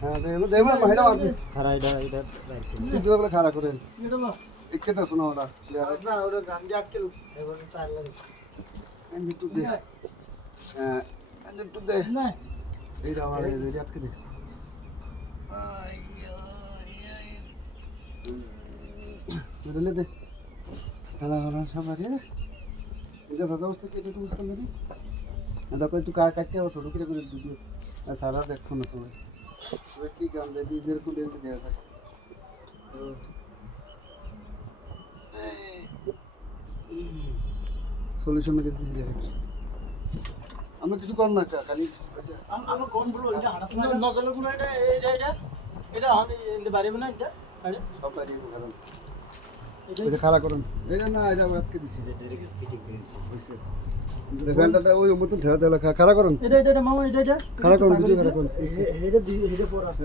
হ্যাঁ দেমা মহিলা মারতে খারা এটা কিন্তু বলে খারাপ করেন একে তো শোনা ওটা না ওটা গান দিয়ে আটকে এবারে তার লাগে এন্ড টু দে হ্যাঁ এন্ড টু দে না এই আমার এই আটকে দে বুঝলে দে খানা খানা সামারে এটা সাজা অবস্থা কি এটা বুঝতে পারি এটা কই তুই কার কাটতে হবে ছোট করে করে ভিডিও আর সারা দেখো না সময় তুই কি গান দে ডিজের কোডে দেয়া থাকে সলিউশন মেরে দিয়ে গেছে আমরা কিছু কর না খালি আমরা কোন বলো এটা হাঁটা না নজলের গুলো এটা আমি এনে বাড়িবে না এটা সাড়ে সব পারি কারণ এটা খালা করুন এটা না এটা আটকে দিছি হইছে লেভেলটা ওই মতন ঠেলা ঠেলা খালা করুন এটা মামা এটা খালা করুন ভিডিও খালা করুন এটা পর আসছে